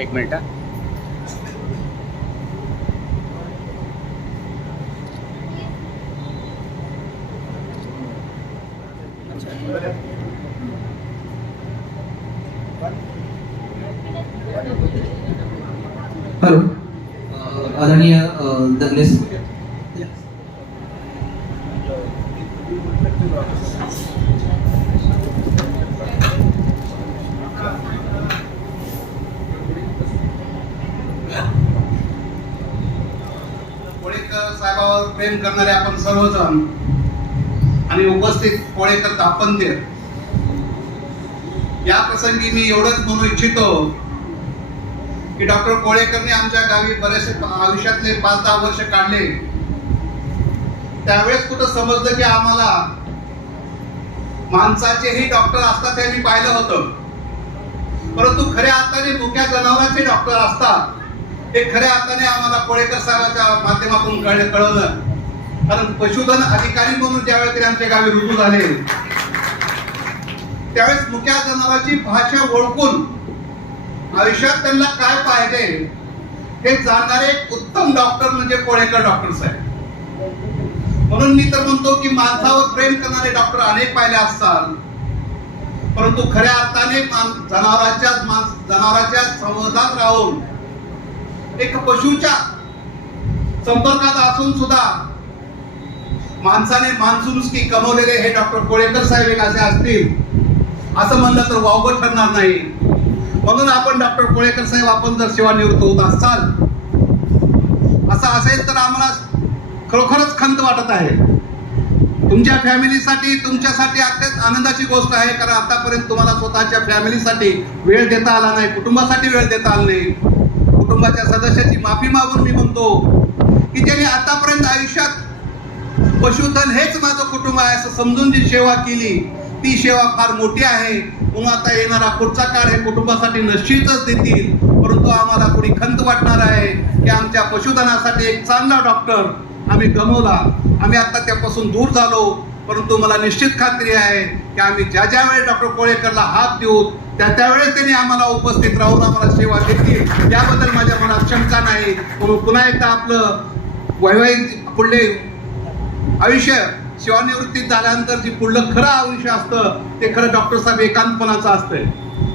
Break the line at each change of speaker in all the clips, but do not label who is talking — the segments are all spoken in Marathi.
एक मिनिट
कोळेकर साहेबावर प्रेम करणारे आपण सर्वजण आणि उपस्थित कोळेकर दापत्य या प्रसंगी मी एवढंच म्हणू इच्छितो की डॉक्टर कोळेकरने आमच्या गावी बरेचसे आयुष्यातले पाच दहा वर्ष काढले. त्यावेळेस कुठं समजलं की आम्हाला माणसाचेही डॉक्टर असतात हे मी पाहिलं होतं. परंतु खऱ्या अर्थाने मुख्या जनावरांचे डॉक्टर असतात. हे खऱ्या अर्थाने आम्हाला कोळेकर सराच्या माध्यमातून कळलं कळवलं. कारण पशुधन अधिकारी म्हणून ज्यावेळेस ते आमच्या गावी रुजू झाले त्यावेळेस मुख्या जनावरांची भाषा ओळखून आयुष्यात त्यांना काय पाहिजे हे जाणणारे एक उत्तम डॉक्टर म्हणजे कोळेकर डॉक्टर साहेब. म्हणून मी तर म्हणतो की माणसावर प्रेम करणारे डॉक्टर अनेक पाहिले असतात परंतु खऱ्या अर्थाने जनावरांच्या मान- जनावरांच्या संवर्धात राहून एक पशुच्या संपर्कात असून सुद्धा माणसाने माणसुनुसकी कमवलेले हे डॉक्टर कोळेकर साहेब एक असे असतील असं म्हणलं तर वावगं ठरणार नाही. म्हणून आपण डॉक्टर कोळेकर साहेब आपण जर सेवानिवृत्त होत असाल असं असेल तर आम्हाला खरोखरच खंत वाटत आहे. तुमच्या फॅमिलीसाठी तुमच्यासाठी अत्यंत आनंदाची गोष्ट आहे कारण आतापर्यंत तुम्हाला स्वतःच्या फॅमिलीसाठी वेळ देता आला नाही कुटुंबासाठी वेळ देता आला नाही. कुटुंबाच्या सदस्याची माफी मागून मी म्हणतो की ज्यांनी आतापर्यंत आयुष्यात पशुधन हेच माझं कुटुंब आहे असं समजून जी सेवा केली ती सेवा फार मोठी आहे. म्हणून आता येणारा पुढचा काळ हे कुटुंबासाठी निश्चितच देतील. परंतु आम्हाला थोडी खंत वाटणार आहे की आमच्या पशुधनासाठी एक चांगला डॉक्टर आम्ही गमवला. आम्ही आता त्यापासून दूर झालो. परंतु मला निश्चित खात्री आहे की आम्ही ज्या ज्या डॉक्टर कोळेकरला हात देऊ त्या त्यावेळेस त्यांनी आम्हाला उपस्थित राहून आम्हाला सेवा देतील त्याबद्दल माझ्या मनात शंका नाही. पुन्हा एकदा आपलं वैवाहिक पुढले आयुष्य सेवानिवृत्ती झाल्यानंतर जे पुढलं खरं आयुष्य असतं ते खरं डॉक्टर साहेब एकांतपणाचं असतंय.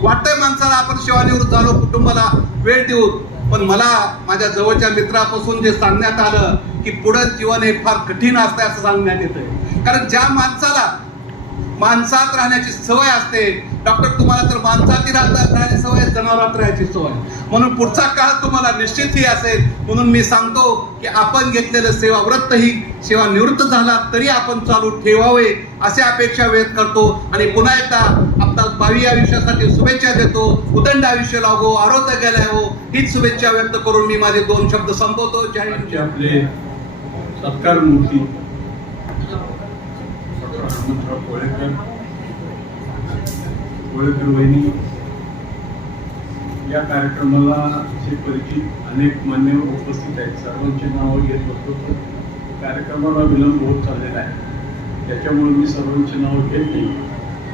वाटतंय माणसाला आपण सेवानिवृत्त झालो कुटुंबाला वेळ देऊ पण मला माझ्या जवळच्या मित्रापासून जे सांगण्यात आलं की पुढं जीवन हे फार कठीण असतं असं सांगण्यात येतंय. कारण ज्या माणसाला माणसात राहण्याची सवय असते. डॉक्टर तुम्हाला तर माणसात राहण्याची सवय जनावरात राहायची सवय म्हणून पुढचा काळ तुम्हाला निश्चित ही असेल. म्हणून मी सांगतो की आपण घेतलेलं सेवाव्रत ही सेवा निवृत्त झाला तरी आपण चालू ठेवावे असे अपेक्षा व्यक्त करतो. आणि पुन्हा एकदा आपला भावी आयुष्यासाठी शुभेच्छा देतो. उदंड आयुष्य लागो आरोग्य गेला हो हीच शुभेच्छा व्यक्त करून मी माझे दोन शब्द संपवतो.
जय आपले सत्कार मूर्ती हनुमंतराव कोळेकर. कोळेकर वहिनी या कार्यक्रमाला असे परिचित अनेक मान्यवर उपस्थित आहेत. सर्वांची नावं घेत होतो कार्यक्रमाला विलंब होत चाललेला आहे. त्याच्यामुळे मी सर्वांची नावं घेत नाही.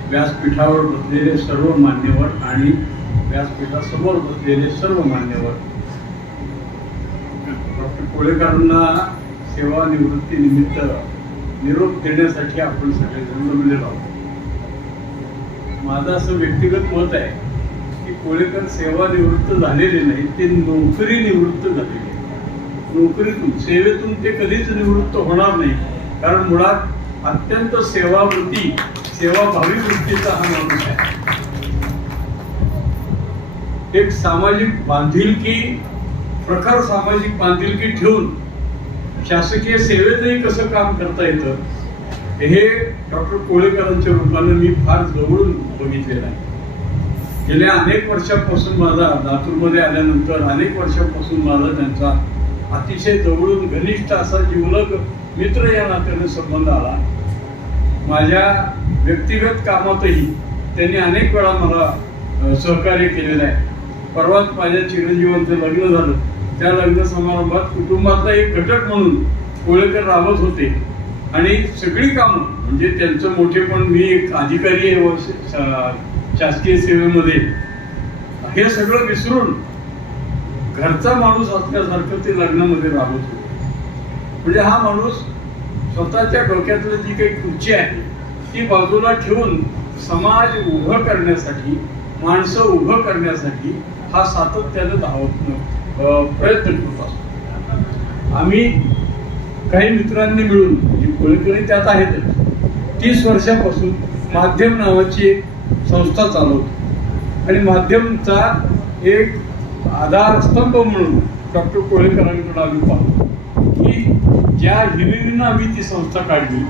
व्यासपीठावर बसलेले सर्व मान्यवर आणि व्यासपीठासमोर बसलेले सर्व मान्यवर. डॉक्टर कोळेकरांना सेवानिवृत्तीनिमित्त निरोप देण्यासाठी आपण सगळेजण जमलेलो आहोत. माझं असं व्यक्तिगत मत आहे की कोळेकर सेवानिवृत्त झालेले नाही ते नोकरी निवृत्त झालेले नोकरीतून सेवेतून ते कधीच निवृत्त होणार नाही. कारण मुळात अत्यंत सेवावृत्ती सेवाभावी वृत्तीचा हा माणूस आहे. एक सामाजिक बांधिलकी प्रखर सामाजिक बांधिलकी ठेवून शासकीय सेवेतही कसं काम करता येतं हे डॉक्टर कोळेकरांच्या रूपाने मी फार जवळून बघितलेलं आहे. गेल्या अनेक वर्षापासून माझा लातूरमध्ये आल्यानंतर अनेक वर्षापासून माझा त्यांचा अतिशय जवळून घनिष्ठ असा जिवलग मित्र या नात्याने संबंध आला. माझ्या व्यक्तिगत कामातही त्यांनी अनेक वेळा मला सहकार्य केलेलं आहे. परवाच माझ्या चिरंजीवांचं लग्न झालं. त्या लग्न समारंभात कुटुंबातला एक घटक म्हणून कोळेकर राबत होते. आणि सगळी कामं म्हणजे त्यांचं मोठेपण मी एक अधिकारी आहे शासकीय सेवेमध्ये. हे सगळं विसरून घरचा माणूस असल्यासारखं ते लग्नामध्ये राबत होते. म्हणजे हा माणूस स्वतःच्या डोक्यातलं जी काही खुर्ची आहे ती बाजूला ठेवून समाज उभं करण्यासाठी माणसं उभं करण्यासाठी हा सातत्यानं धावत नव्हतं. प्रयत्न करत असतो आम्ही काही मित्रांनी मिळून म्हणजे कोळीकरी त्यात आहेत तीस वर्षापासून माध्यम नावाची एक संस्था चालवतो. आणि माध्यमचा एक आधारस्तंभ म्हणून डॉक्टर कोळेकरांकडून आम्ही पाहतो. की ज्या हिरिरीनं आम्ही ती संस्था काढली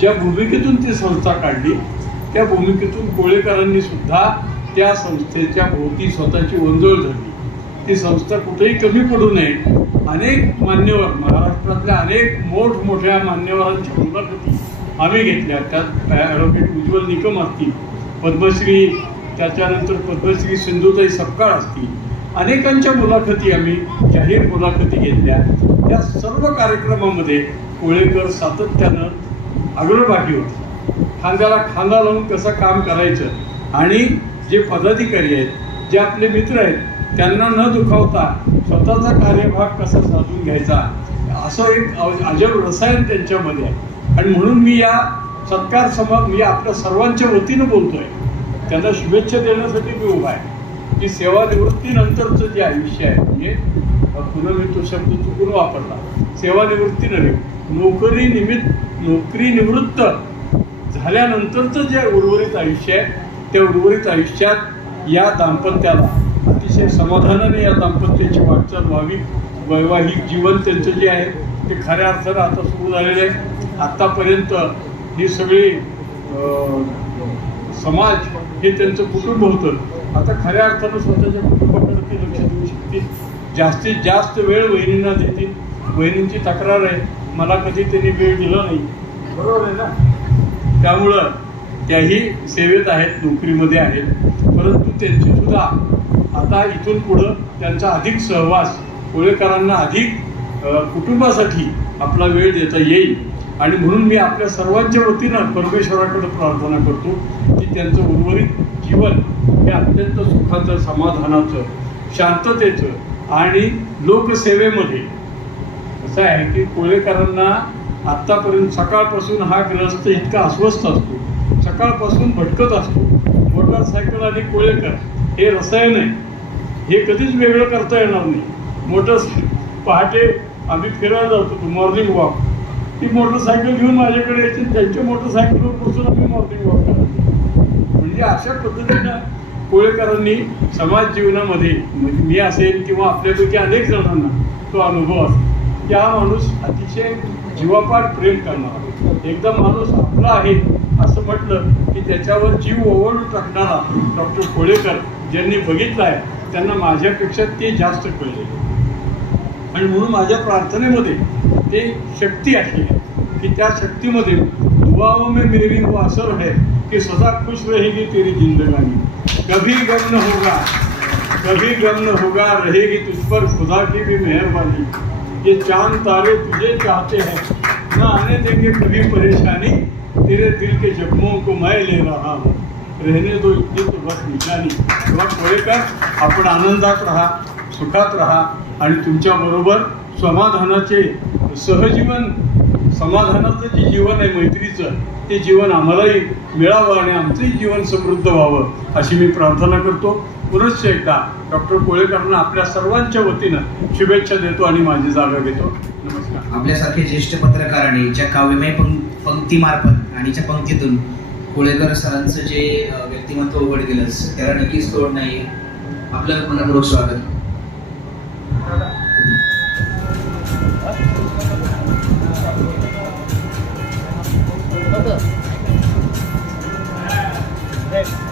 ज्या भूमिकेतून ती संस्था काढली त्या भूमिकेतून कोळेकरांनी सुद्धा त्या संस्थेच्या भोवती स्वतःची ओंजळ झाली ती संस्था कुठेही कमी पडू नये. अनेक मान्यवर महाराष्ट्रातल्या अनेक मोठमोठ्या मान्यवरांच्या मुलाखती आम्ही घेतल्या. त्यात ॲडव्होकेट उज्ज्वल निकम असतील पद्मश्री त्याच्यानंतर पद्मश्री सिंधुताई सपकाळ असतील. अनेकांच्या मुलाखती आम्ही जाहीर मुलाखती घेतल्या. त्या सर्व कार्यक्रमामध्ये कोळेकर सातत्यानं अग्रभागी होते. खांद्याला खांदा लावून कसं काम करायचं? आणि जे पदाधिकारी आहेत जे आपले मित्र आहेत त्यांना न दुखावता स्वतःचा कार्यभाग कसा साधून घ्यायचा? असं एक अजब रसायन त्यांच्यामध्ये आहे. आणि म्हणून मी या सत्कार सभा मी आपल्या सर्वांच्या वतीनं बोलतोय. त्यांना शुभेच्छा देण्यासाठी मी उभा आहे. की सेवानिवृत्तीनंतरचं जे आयुष्य आहे म्हणजे पुन्हा मी तो शब्द चुकून वापरला. सेवानिवृत्ती नव्हे नोकरी निमित्त नोकरी निवृत्त झाल्यानंतरचं जे उर्वरित आयुष्य आहे त्या उर्वरित आयुष्यात या दाम्पत्याला अतिशय समाधानाने या दाम्पत्याची वाटचाल व्हावी. वैवाहिक जीवन त्यांचं जे आहे ते खऱ्या अर्थानं आता सुरू झालेलं आहे. आत्तापर्यंत ही सगळी समाज हे त्यांचं कुटुंब होतं. आता खऱ्या अर्थानं स्वतःच्या कुटुंबाकडे ते लक्ष देऊ शकतील. जास्तीत जास्त वेळ वहिनींना देतील. वहिनींची तक्रार आहे. मला कधी त्यांनी वेळ दिला नाही. बरोबर आहे ना? त्यामुळं त्याही सेवेत आहेत नोकरीमध्ये आहेत. परंतु त्यांची सुद्धा आता इथून पुढं त्यांचा अधिक सहवास कोळेकरांना अधिक कुटुंबासाठी आपला वेळ देता येईल. आणि म्हणून मी आपल्या सर्वांच्या वतीनं परमेश्वराकडे प्रार्थना करतो की त्यांचं उर्वरित जीवन हे अत्यंत सुखाचं समाधानाचं शांततेचं आणि लोकसेवेमध्ये. असं आहे की कोळेकरांना आत्तापर्यंत सकाळपासून हा ग्रस्त इतका अस्वस्थ असतो. सकाळपासून भटकत असतो. मोटरसायकल आणि कोळेकर हे रसायन आहे. हे कधीच वेगळं करता येणार नाही. मोटर पहाटे आम्ही फिरायला जातो मॉर्निंग वॉक ती मोटरसायकल घेऊन माझ्याकडे यायची त्यांच्या मोटरसायकलवर बसून आम्ही मॉर्निंग वॉक करायचो म्हणजे अशा पद्धतीनं कोळेकरांनी समाज जीवनामध्ये म्हणजे मी असेल किंवा आपल्यापैकी अनेक जणांना तो अनुभव असेल की हा माणूस अतिशय जीवापाड प्रेम करणारा एकदा माणूस आपला आहे असं म्हटलं की त्याच्यावर जीव ओवळून टाकणारा डॉक्टर कोळेकर ज्यांनी बघितलं आहे त्यांना माझ्यापेक्षा ते जास्त कळले. आणि म्हणून माझ्या प्रार्थनेमध्ये ते शक्ती अशी आहे की त्या शक्तीमध्ये दुआओं में मेरी वो असर है कि सदा खुश रहेगी तेरी जिंदगानी. कभी गम न होगा कभी गम न होगा रहेगी तुझ पर खुदा की भी मेहरबानी. ये चांद तारे तुझे चाहते हैं. ना आने देंगे कभी परेशानी तेरे दिल के जख्मों को मैं ले रहा हूँ। रहने दो इतनी तो बस निशानी किंवा कोळेकर आपण आनंदात राहा सुखात राहा आणि तुमच्याबरोबर समाधानाचे सहजीवन समाधानाचं जे जीवन आहे मैत्रीचं ते जीवन आम्हालाही मिळावं आणि आमचंही जीवन समृद्ध व्हावं अशी मी प्रार्थना करतो. पुनश्च एकदा. डॉक्टर कोळेकरांना आपल्या सर्वांच्या वतीनं शुभेच्छा देतो आणि माझी जागा घेतो.
नमस्कार. आपल्यासारखे ज्येष्ठ पत्रकाराने ज्या काव्यमय पंक्तीमार्फत आणि ज्या पंक्तीतून कोळेकर सरांचं जे व्यक्तिमत्व उघड केलं त्याला नक्कीच तोड नाही. आपलं मनपूर्वक स्वागत. Thank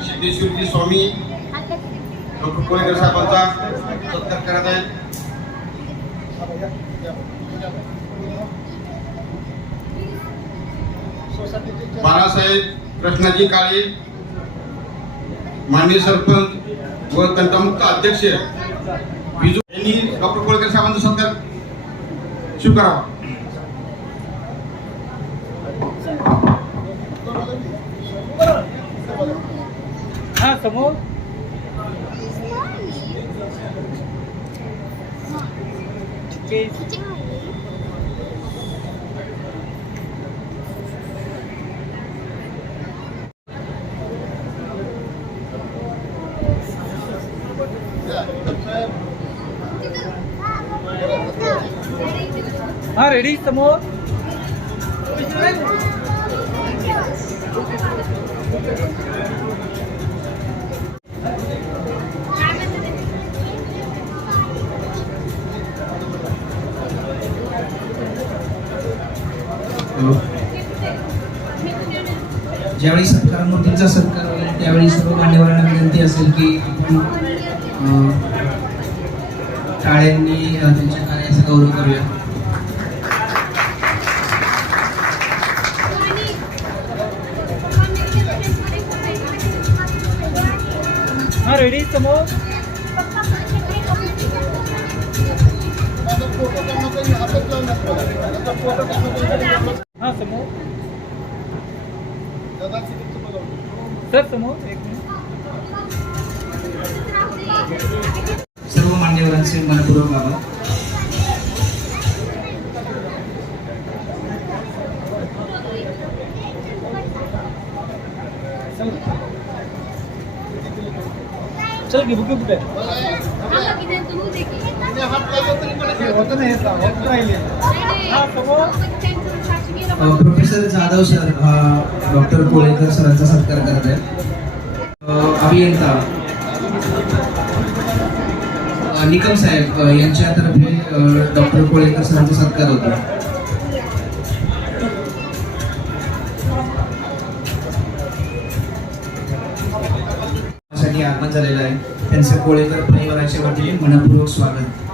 सिद्धेश्वरजी स्वामी डॉक्टर कोळेकर साहेबांचा सत्कार करत आहे बाळासाहेब कृष्णाजी काळे माननीय सरपंच व तंटामुक्त अध्यक्ष विजू यांनी डॉक्टर कोळेकर साहेबांचा सत्कार स्वीकारावा
हा समोर.
हा रेडी समोर? ज्यावेळी सत्कार मूर्तींचा सत्कार होईल त्यावेळी सर्व मान्यवरांना विनंती असेल की आपण टाळ्यांनी त्यांच्या कार्याचा गौरव करूया.
समोर हा समोर. सर समोर एक मिनिट.
सर्व मान्यवरांचे मनपूर्वक आभार. चल की कुठे professor Jadhav sir doctor Kolekar सरांचा सत्कार करत आहेत. अभियंता निकम साहेब यांच्या यांच्यातर्फे डॉक्टर कोळेकर सरांचा सत्कार होता. निर्माण आगमन झालेलं आहे. त्यांचं कोळेकर परिवाराच्या वतीने मनपूर्वक स्वागत.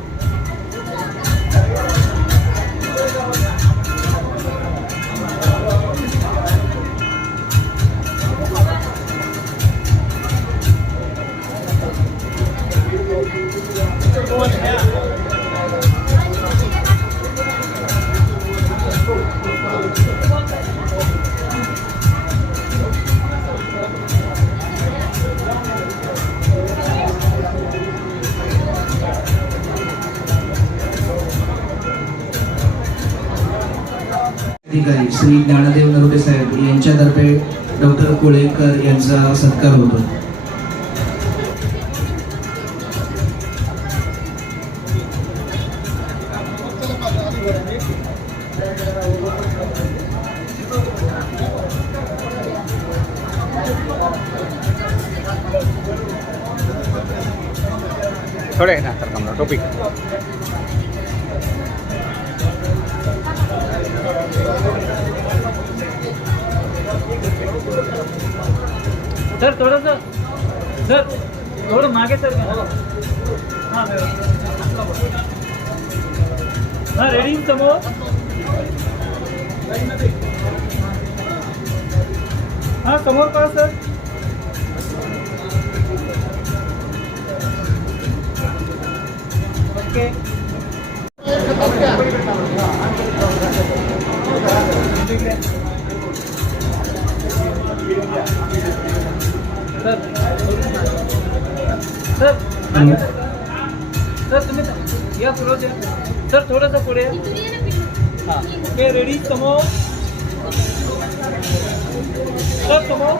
श्री ज्ञानदेव नरोटे साहेब यांच्यातर्फे डॉक्टर कोळेकर यांचा सत्कार होतो.
थोडे ना टॉपिक सर थोडस सर. थोडं मागे सर. हा हा रेडी समोर. हा समोर पहा सर. ओके सर सर तुम्ही या पुढे. सर थोडंसं पुढे या. हा ओके रेडी समोर सर समोर.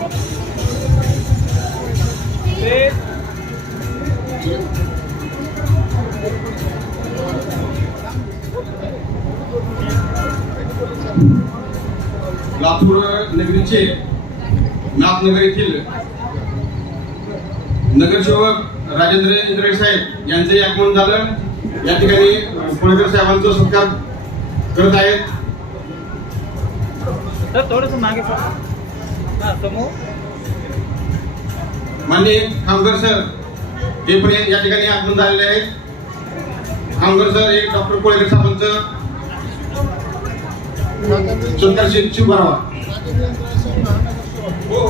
लातूर नगरीचे नाथनगर येथील नगरसेवक राजेंद्र इंद्रे साहेब यांचंही आगमन झालं. या ठिकाणी कोळेकर साहेबांचा सत्कार करत आहेत. माननीय खामकर सर हे पण या ठिकाणी आगमन झालेले आहेत. खामकर सर एक डॉक्टर कोळेकर साहेबांचं सत्कार शिव करावा हो.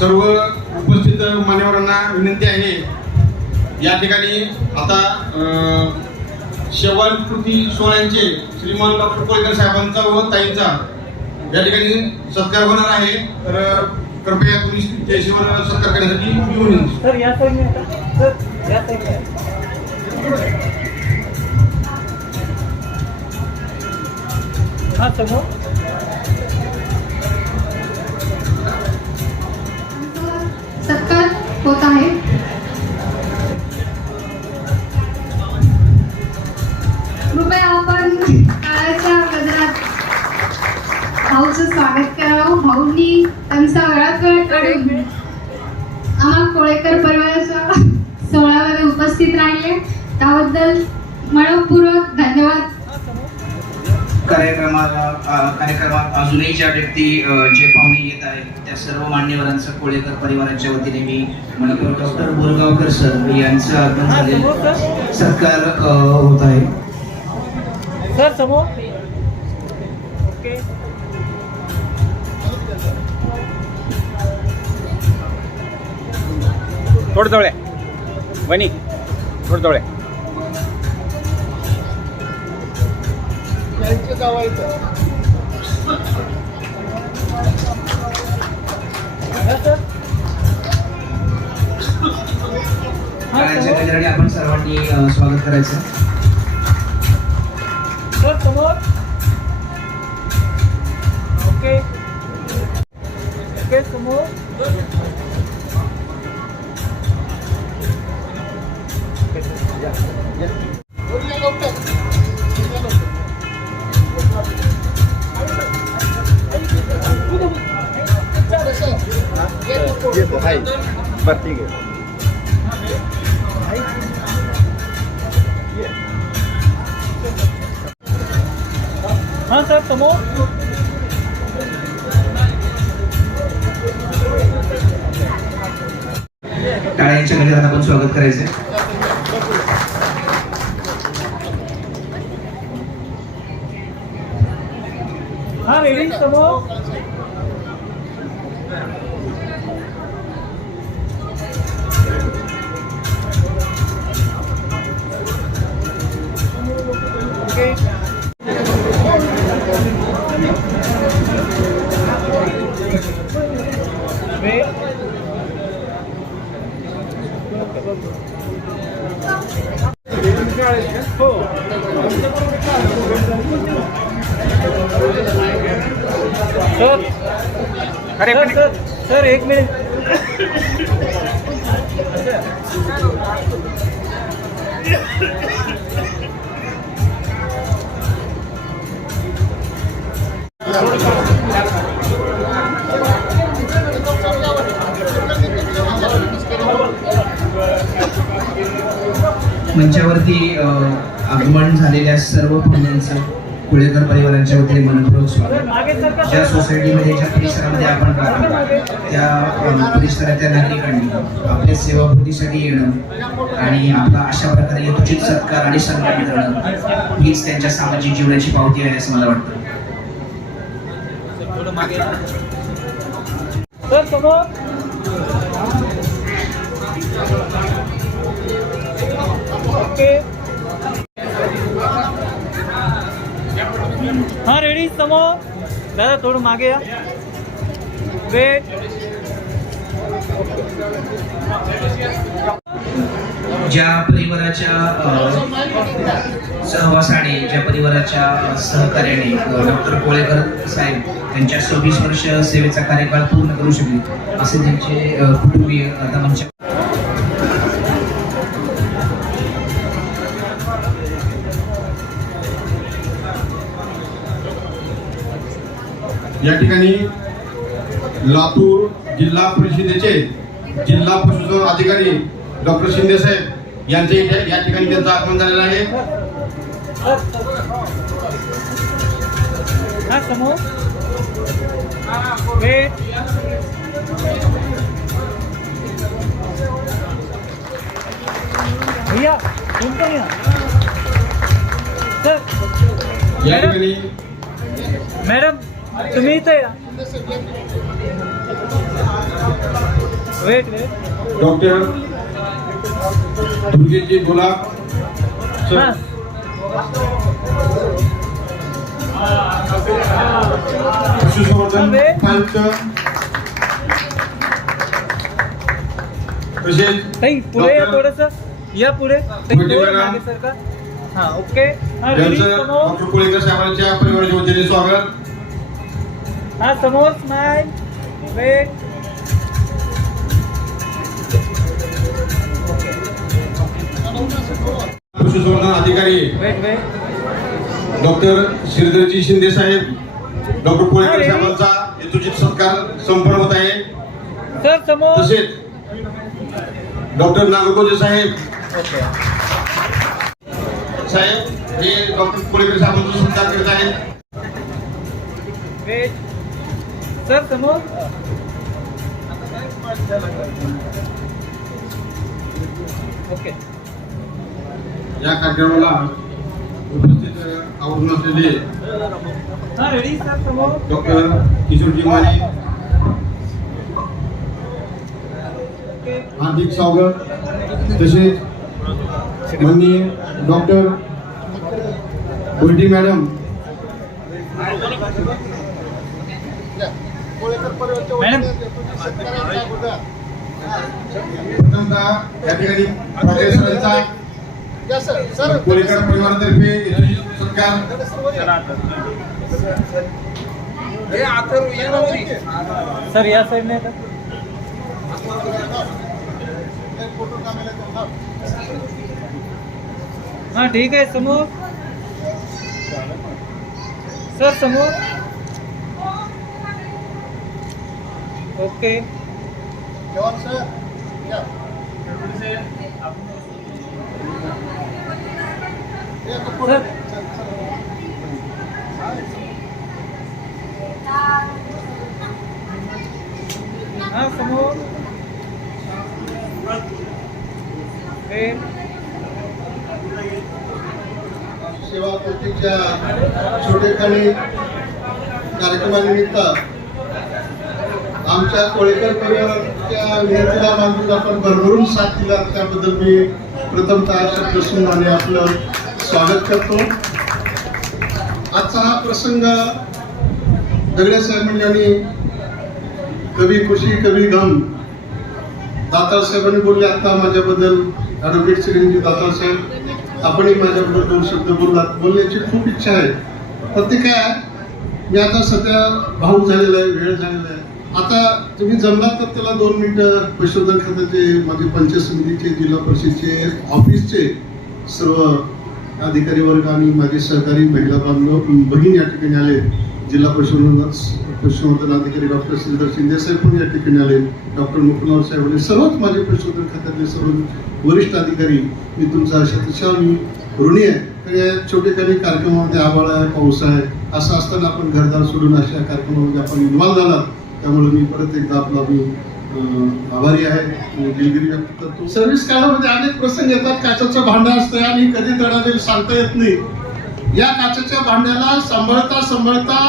सर्व उपस्थित मान्यवरांना विनंती आहे. या ठिकाणी आता शेवाल कृती सोहळ्यांचे श्रीमान डॉक्टर कोळेकर साहेबांचा व ताईंचा या ठिकाणी सत्कार होणार आहे. तर कृपया तुम्ही त्याशिवाय सत्कार करण्यासाठी येऊन या
व्यक्ती अ, जे पाहुणे येत आहेत त्या सर्व मान्यवरांचं कोळेकर परिवाराच्या वतीने मी मनपूर्वक डॉक्टर बोरगावकर सर यांचं आगमन झाले सत्कार होत आहे.
सर समोर. ओके. थोडं जवळ वनी थोडं जवळ
टाळ्यांच्या गजराने आपण सर्वांनी अ, स्वागत करायचं
सर समोर ओके ओके समोर हां सर समोर
टाळ्यांच्या गजरात आपण स्वागत करायचं
हां रेडी समोर सर अरे सर पण सर सर एक मिनिट.
मंचावरती आगमन झालेल्या सर्व पाहुण्यांचं कुळेकर परिवारांच्या वतीने मनपूर्वक स्वागत. ज्या सोसायटीमध्ये ज्या परिसरामध्ये आपण राहतो त्या परिसरातल्या नागरिकांनी आपल्या सेवाभूतीसाठी येणं आणि आपला अशा प्रकारे यथोचित सत्कार आणि सन्मान करणं हीच त्यांच्या सामाजिक जीवनाची पावती आहे असं मला वाटतं.
ओके. हां रेडी समोर दादा थोडं मागे या वेट
ज्या परिवाराच्या सहवासाने ज्या परिवाराच्या सहकार्याने डॉक्टर कोळेकर साहेब त्यांच्या सव्वीस वर्ष सेवेचा कार्यकाळ पूर्ण करू शकले असे त्यांचे कुटुंबीय आता
या ठिकाणी लातूर जिल्हा परिषदेचे जिल्हा पशुसंवर्धन अधिकारी डॉक्टर शिंदे साहेब यांचे इथे- या ठिकाणी त्यांचं आगमन झालेलं आहे. या. ठिकाणी
मॅडम तुम्ही इथे या. Wait wait
doctor Durgeji Gulab sir पशुसंवर्धन आयुक्त तसेच
ताई पुढे या थोडस. या पुढे. ताई मोहिते थोडं मॅडम. मागे सरका. हा ओके
परिवाराच्या वतीने स्वागत.
हा समोर स्माइल वेट
अधिकारी wait wait. Doctor Shridharji Shinde साहेब डॉक्टर कोळेकर साहेबांचा यथोचित सत्कार संपन्न होत आहे.
सर समोर. तसेच
डॉक्टर नागरगोजे साहेब. साहेब हे डॉक्टर कोळेकर साहेबांचा सत्कार करत आहेत.
वेट. सर समोर
ओके. या कार्यक्रमाला उपस्थित आवडून असलेले
हा रेडी सर समोर
डॉक्टर किशोरजी माने हार्दिक स्वागत तसेच माननीय डॉक्टर गोल्डी मॅडम मॅडम प्रथमतः या ठिकाणी प्रोफेसरांचा परिवारातर्फे सत्कार
सर या साईडने का हा ठीक आहे समोर सर समोर ओके सर
हा समोर वेट सेवा कृतीच्या छोटेखानी कार्यक्रमानिमित्त आमच्या कोळेकर परिवाराच्या विनंतीला मानून आपण भरभरून साथ दिला. त्याबद्दल मी प्रथमतः शब्दसुमाने आपलं स्वागत करतो. आजचा हा प्रसंग दगडे साहेबांनी कवी खुशी कवी गम दातार साहेबांनी बोलले. आता माझ्याबद्दल ॲडव्होकेट श्रींजी दातार साहेब आपणही माझ्याबद्दल दोन शब्द बोललात. बोलण्याची खूप इच्छा आहे. पण ते काय मी आता सध्या भाऊ झालेला आहे वेळ झालेला आहे. आता तुम्ही जमला तर त्याला दोन मिनिटं पशुधन खात्याचे माझे पंचायत समितीचे जिल्हा परिषदचे ऑफिसचे सर्व अधिकारी वर्ग आणि माझे सहकारी महिला बांधव बहीण या ठिकाणी आले. जिल्हा पशुधन पशुसंवर्धन अधिकारी डॉक्टर श्रीधर शिंदे साहेब पण या ठिकाणी आले. डॉक्टर मुकुंदराव साहेब आले. सर्वच माझे पशुधन खात्यातले सर्व वरिष्ठ अधिकारी मी तुमचा अशा तशा मी ऋणी आहे. कारण या काही कार्यक्रमामध्ये आभाळ आहे पाऊस आहे. असं असताना आपण घरदार सोडून अशा कार्यक्रमामध्ये आपण इन्व्हॉल्व झाला त्यामुळे मी परत एकदा आपला मी आभारी आहे. दिलगिरी व्यक्त करतो. सर्व्हिस काळामध्ये अनेक प्रसंग येतात. काचाचं भांडं असतं आणि कधी तडा सांगता येत नाही. या काचेच्या भांड्याला सांभाळता सांभाळता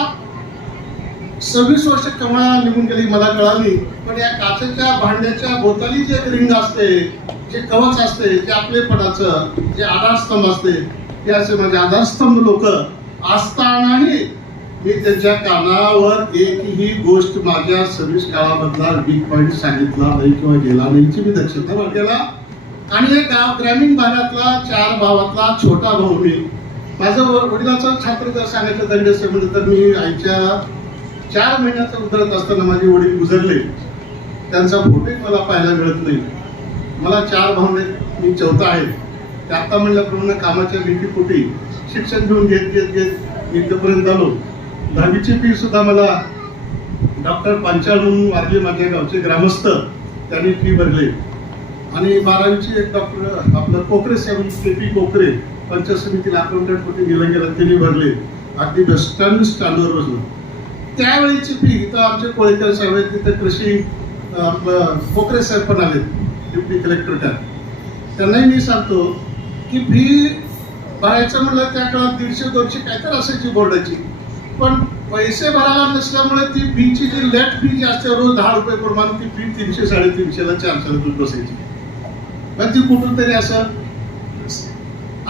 सव्वीस वर्ष केव्हा निघून गेली मला कळाली. पण या काचेच्या भांड्याच्या भोवताली जे रिंग असते जे कवच असते जे आपलेपणाचं जे आधारस्तंभ असते ते असे माझे आधारस्तंभ लोक असतानाही मी त्यांच्या कानावर एकही गोष्ट माझ्या सर्व्हिस काळामधला वीक पॉईंट सांगितला नाही किंवा गेला नाहीची मी दक्षता बाळगेला आणि एक गाव ग्रामीण भागातला चार भावातला छोटा भाऊ मी. माझं व- वडिलाचं छात्र जर सांगितलं दंड असेल म्हणजे तर मी आईच्या चार महिन्याचा उतरत असताना माझे वडील गुजरले. त्यांचा फोटोही मला पाहायला मिळत नाही. मला चार भावने मी चौथा आहे. ते आता म्हणल्याप्रमाणे कामाच्या भीतीपोटी शिक्षण घेऊन घेत घेत घेत इथपर्यंत आलो. दहावीची फी सुद्धा मला डॉक्टर पांचाळ म्हणून माझ्या गावचे ग्रामस्थ त्यांनी फी भरले. आणि बारावीची एक डॉक्टर आपलं कोकरे साहेब के पी कोकरे पंचायत समितीला अकाउंटंट होते गेलं त्यांनी भरले. अगदी बस स्टँड बसलो त्यावेळीची फी इथं आमचे कोळेकर साहेब आहेत तिथं कृषी आपलं कोकरे साहेब पण आले डिप्टी कलेक्टर त्या. त्यांनाही मी सांगतो की फी भरायचं म्हणलं त्या काळात दीडशे दोनशे काय तर असायची बोर्डाची. पण पैसे भरायला नसल्यामुळे ती फीची जी लेट फी जी असते रोज दहा रुपये प्रमाणे ती फी तीनशे साडेतीनशेला चारशे रुपये बसायची. पण ती कुठून तरी असं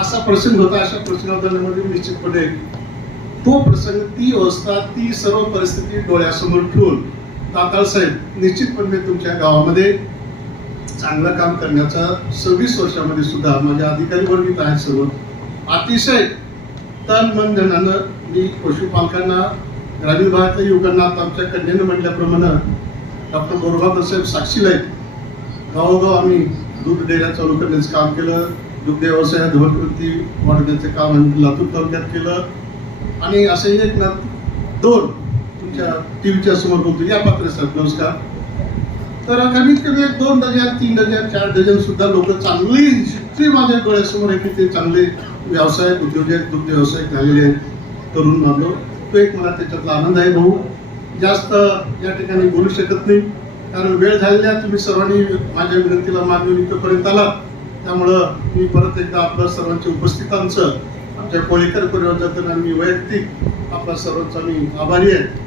असा प्रसंग होता अशा प्रसंगामध्ये निश्चितपणे तो प्रसंग ती अवस्था ती सर्व परिस्थिती डोळ्यासमोर ठेवून दाताळ साहेब निश्चितपणे तुमच्या गावामध्ये चांगलं काम करण्याचा सव्वीस वर्षामध्ये सुद्धा माझ्या अधिकारी वर्गीत आहेत सर्व. अतिशय तन मन धनानं मी पशुपालकांना ग्रामीण भागातल्या युवकांना आता आमच्या कन्यानं म्हटल्याप्रमाणे डॉक्टर गोरबाबा साहेब साक्षीला आहेत. गावोगाव आम्ही दूध डेऱ्या चालू करण्याचं काम केलं. दुग्ध व्यवसाय धवलकृती वाढवण्याचं काम आम्ही लातूर तालुक्यात केलं. आणि असे एक ना दोन तुमच्या टीव्हीच्या समोर बोलतो. या पात्र साहेब नमस्कार. तर कमीत कमी एक दोन डझन तीन डझन चार डझन सुद्धा लोक चांगली जितकी माझ्या डोळ्यासमोर आहे की ते चांगले व्यवसाय उद्योजक दुग्ध व्यवसाय झालेले आहेत. करून मानलो तो एक मला त्याच्यातला आनंद आहे भाऊ. जास्त या ठिकाणी बोलू शकत नाही. कारण वेळ झालेल्या तुम्ही सर्वांनी माझ्या विनंतीला मान देऊन इथपर्यंत आला त्यामुळं मी परत एकदा आपल्या सर्वांच्या उपस्थितांचं आमच्या कोळीकर परिवारातून आणि वैयक्तिक आपला सर्वांचा मी आभारी आहे.